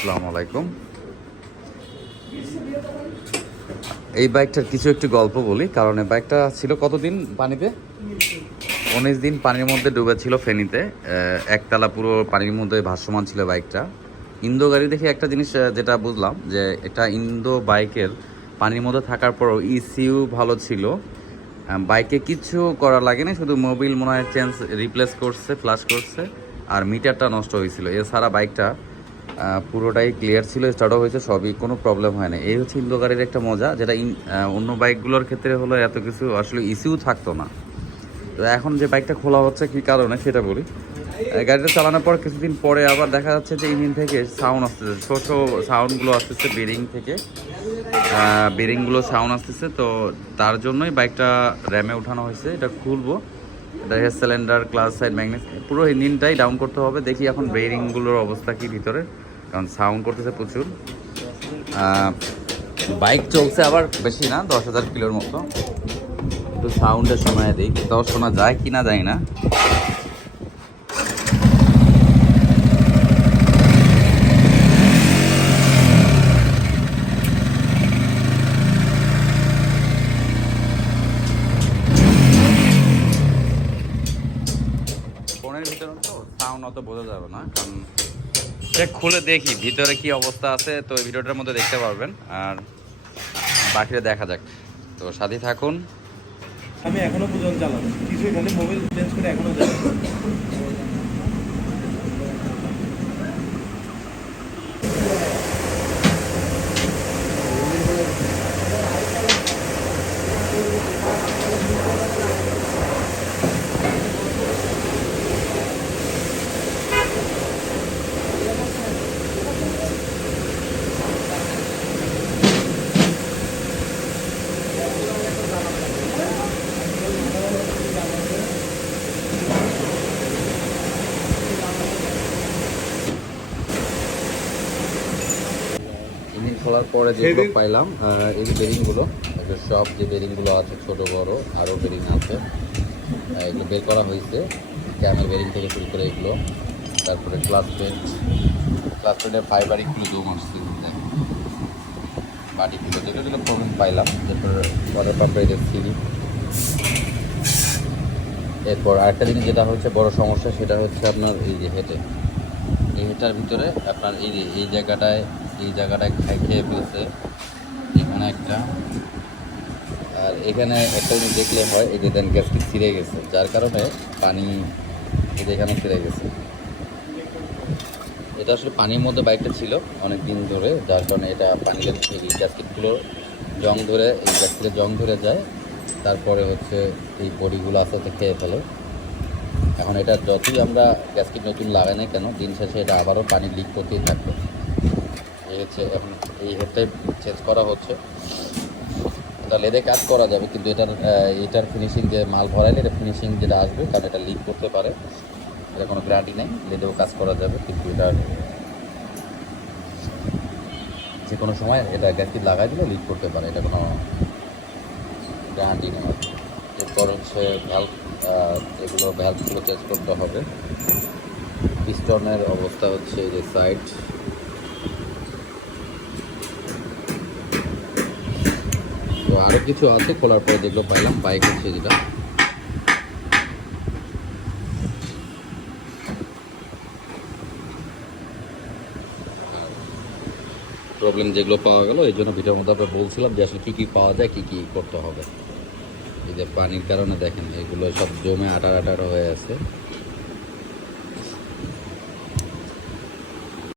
আসসালামু আলাইকুম। এই বাইকটার কিছু একটু গল্প বলি, কারণ এই বাইকটা ছিল কতদিন পানিতে? উনিশ দিন পানির মধ্যে ডুবে ছিল ফেনীতে একতলা পুরো পানির মধ্যে ভাসমান ছিল বাইকটা। ইন্দো গাড়ি দেখে একটা জিনিস যেটা বুঝলাম, যে এটা ইন্দো বাইকের পানির মধ্যে থাকার পরও ইসিউ ভালো ছিল। বাইকে কিছু করা লাগেনি, শুধু মোবিল মনে হয় চেঞ্জ, রিপ্লেস করছে, ফ্লাশ করছে, আর মিটারটা নষ্ট হয়েছিল। এছাড়া বাইকটা পুরোটাই ক্লিয়ার ছিল স্টার্টও হয়েছে, সবই কোনো প্রবলেম হয় না এই হচ্ছে ইন্দো গাড়ির একটা মজা, যেটা অন্য বাইকগুলোর ক্ষেত্রে হলো এত কিছু আসলে ইস্যু থাকতো না। তো এখন যে বাইকটা খোলা হচ্ছে, কি কারণে সেটা বলি। গাড়িটা চালানোর পর কিছুদিন পরে আবার দেখা যাচ্ছে যে ইঞ্জিন থেকে সাউন্ড আসতেছে ছো ছো সাউন্ডগুলো আসতেছে বেরিং থেকে। বেরিংগুলো সাউন্ড আসতেছে, তো তার জন্যই বাইকটা র্যামে উঠানো হয়েছে, এটা খুলবো। এটা সিলিন্ডার ক্লাস সাইড ম্যাগনেট পুরো ইঞ্জিনটাই ডাউন করতে হবে, দেখি এখন বেরিংগুলোর অবস্থা কি ভিতরে। কারণ সাউন্ড করতেছে প্রচুর। বাইক চলছে আবার বেশি না, দশ হাজার কিলোর মতো। একটু সাউন্ডের সময় দিই তাও শোনা যায় কি না যায় না। ফোনের ভিতরে তো সাউন্ড অত বোঝা যাবে না, কারণ খুলে দেখি, ভিতরে কি অবস্থা আছে, তো এই ভিডিওটার মধ্যে দেখতে পারবেন। আর বাকিটা দেখা যাক। তো সাথে থাকুন। আমি এখনও পর্যন্ত চালাবো কিছুই খালি মোবাইল চেঞ্জ করে এখনও যাই ইঞ্জিন খোলার পরে যেগুলো পাইলাম এই বেরিংগুলো সব যে বেরিংগুলো আছে ছোট বড় আরও বেরিং আছে এগুলো বের করা হয়েছে। ক্যামেল বেরিং থেকে শুরু করে এগুলো তারপরে ক্লাস পেন্ট ক্লাস পেন্টের ফাইবারিকগুলো জম আসছে বাটিগুলো যেগুলো যেগুলো প্রবলেম পাইলাম। তারপর ওয়াটার পাম্পের যে এরপর আরেকটা জিনিস যেটা হচ্ছে বড় সমস্যা সেটা হচ্ছে আপনার এই যে হেঁটে এই হেটার ভিতরে আপনার এই এই জায়গাটায় এই জায়গাটায় খাই খেয়ে ফেলছে। এখানে একটা। আর এখানে একটা জিনিস দেখলে হয়, এই যে দেন গ্যাসটি ছিঁড়ে গেছে। যার কারণে পানি এই যে এখানে ছিঁড়ে গেছে। এটা আসলে পানির মধ্যে বাইকটা ছিল অনেক দিন ধরে, যার কারণে এটা পানি এই গ্যাসকিটগুলো জং ধরে, এই গ্যাসকিটে জং ধরে যায়। তারপরে হচ্ছে এই বডিগুলো আস্তে আস্তে খেয়ে ফেলে। এখন এটা যতই আমরা গ্যাসকিট নতুন লাগাই না কেন, দিন শেষে এটা আবারও পানি লিক করতেই থাকবে। এই হচ্ছে এখন, এই হেডটাই চেঞ্জ করা হচ্ছে। এটা লেদে কাজ করা যাবে, কিন্তু এটার এটার ফিনিশিং যে মাল ভরাইলে এটা ফিনিশিং যেটা আসবে, কারণ এটা লিক করতে পারে। এটা কোনো গ্যারান্টি নেই, লেদেও কাজ করা যাবে, কিন্তু এটা যে কোনো সময় এটা গ্যাসকিট লাগাই দিলে লিক করতে পারে, এটা কোনো গ্যারান্টি নেই। এরপর হচ্ছে ভ্যালভ এগুলো ভ্যালভগুলো চেঞ্জ করতে হবে। পিস্টনের অবস্থা হচ্ছে যে সাইড তো আরও কিছু আছে, খোলার পরে যেগুলো পাইলাম বাইক হচ্ছে যেটা। প্রবলেম যেগুলো পাওয়া গেল, এই জন্য ভিডিওর মধ্যে আমরা বলছিলাম যে আসলে কী কী পাওয়া যায়, কী কী করতে হবে। এই যে পানির কারণে দেখেন এগুলো সব জমে আটার আটার হয়ে আছে।